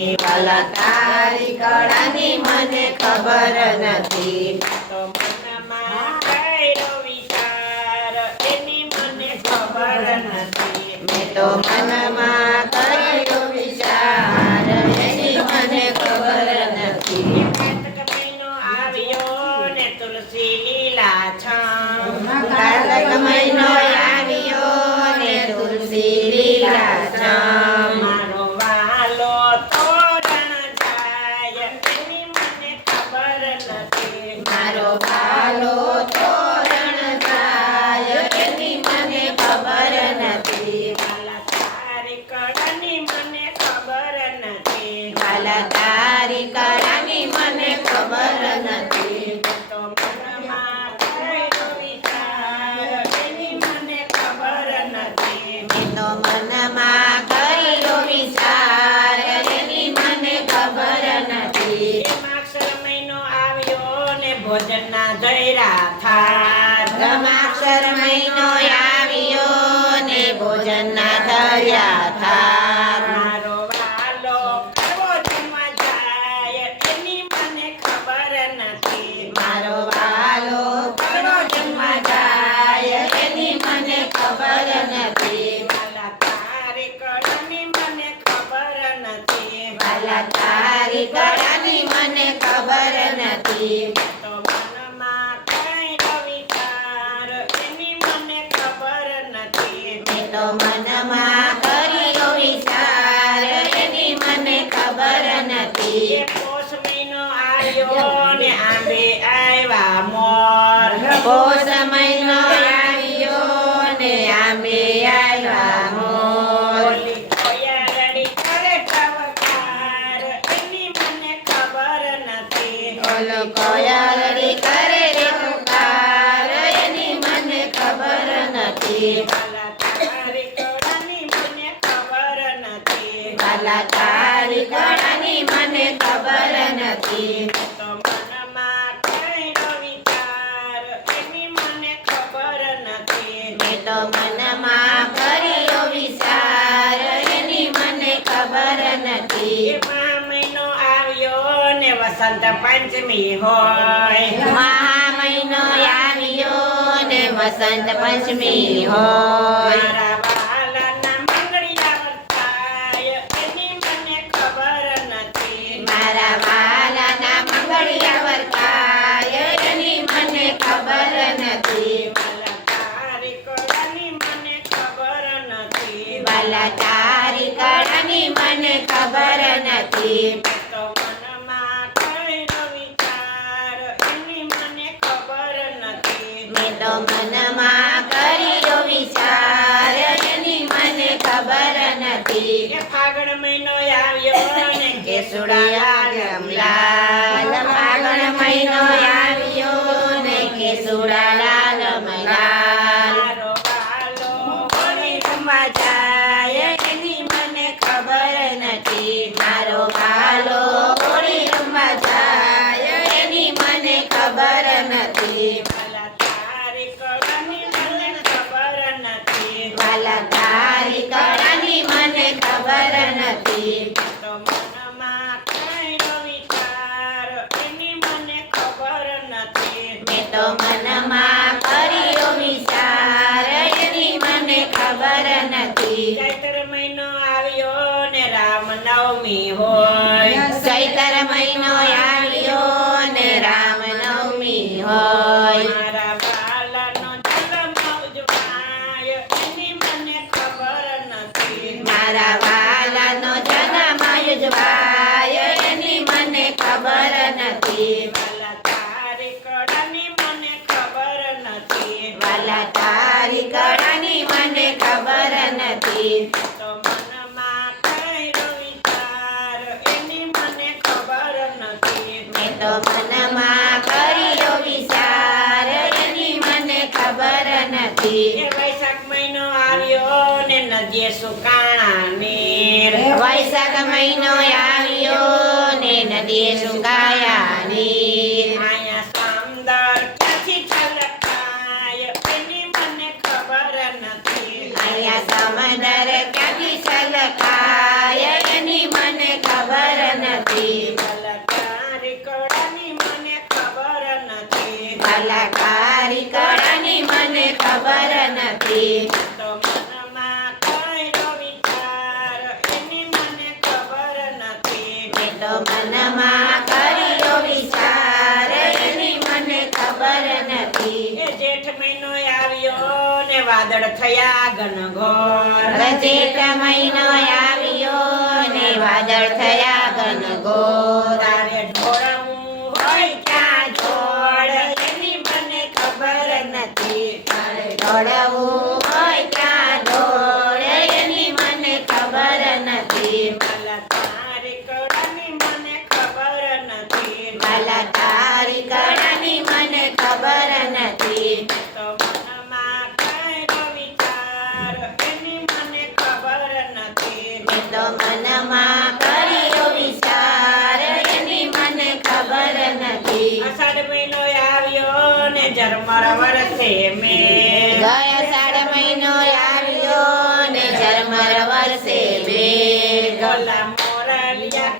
નથી વાલા તારી કળાની મને ખબર નથી. તો મનમાં વિચાર એની મને ખબર નથી. મેં તો મનમાં બ્રહ્માક્ષર મહિનો આવ્યો ને ધર્યા મારો વાલો એની મને ખબર નથી મારો વાલો કડો જન્મા જાય એની મને ખબર નથી વાલા તારી કળાની મને ખબર નથી વાલા તારી કળાની મને ખબર નથી તો મનમાં કર્યો વિચાર એની મને ખબર નથી મેં તો મનમાં કર્યો વિચાર એની મને ખબર નથી. પોષ મહિનો આવ્યો ને આંબે આવ્યા મોર. પોષ મહિનો આવ્યો ને આંબે આવ્યા મોર. ઓલી કોયારડી કરે ટવકાર મને ખબર નથી. કરે રે એની મને ખબર નથી વાલા તારી કળાની મને ખબર નથી વાલા મને ખબર નથી. તો આવ્યો ને વસંત પંચમી હોય મહા મહિનો આવ્યો ને વસંત પંચમી હોય મારા વાલાના મંગળિયા વર્તાય એની મને ખબર નથી મારા વાલાના મંગળિયા વર્તાય એની મને ખબર નથી વાલા તારી કળાની મને ખબર નથી વાલા તારી કળાની મને ખબર નથી તો મનમાં ખબર નથી ફાગણ મહિનો આવ્યો ને કેસુડા લાલ ફાગણ મહિનો આવ્યો ને કેસુડા લાલ મલાલ રમવા જાય એની મને ખબર નથી મારો ભાલો હોળી રમવા જાય એની મને ખબર નથી વાલા તારી કળાની મને ખબર નથી વાલા તારી કળાની મને ખબર નથી તો મનમાં કર્યો વિચાર એની મને ખબર નથી મેં તો મનમાં કર્યો વિચાર એની મને ખબર નથી ચૈત્ર મહિનો આવ્યો ને રામ નવમી હોય ચૈતર મહિનો આવ્યો ને રામ નવમી હોય મારા બાલાનો જન્મ ઉજવાય એની મને ખબર નથી મારા વાલાનો એની મને ખબર નથી. વાલા તારી કળાની મને ખબર નથી. વાલા તારી કળાની મને ખબર નથી. તો મનમાં કર્યો વિચાર એની મને ખબર નથી. મેં તો મનમાં કર્યો વિચાર એની મને ખબર નથી. વૈશાખ મહિનો આવ્યો. નદીએ સુકાણા નીર વૈશાખ મહિનો આવ્યો ને નદીએ સુકાયા નીર આયા સામદાર મને ખબર નથી. આયા મને ખબર નથી. કલાકારી મને ખબર નથી. વાદળ થયા ઘનઘોર. જેઠ મહિનો આવ્યો ને વાદળ થયા ઘનઘોર. તારે ઢોળવું હોય ક્યાં એની મને ખબર નથી. તારે દોડવું હોય ક્યાં દોડ એની મને ખબર નથી માલા તારી કળાની મને ખબર નથી માલા તારી કળાની મને ખબર નથી તો મનમાં કઈનો વિચાર એની મને ખબર નથી મેં તો મનમાં કર્યો વિચાર એની મને ખબર નથી અષાઢ મહિનો આવ્યો ને ઝરમર વરસે મેં ગયા સાડા મહિનો આવ્યો ને ઝરમર વર્ષે બે. ગોલા મોરલિયા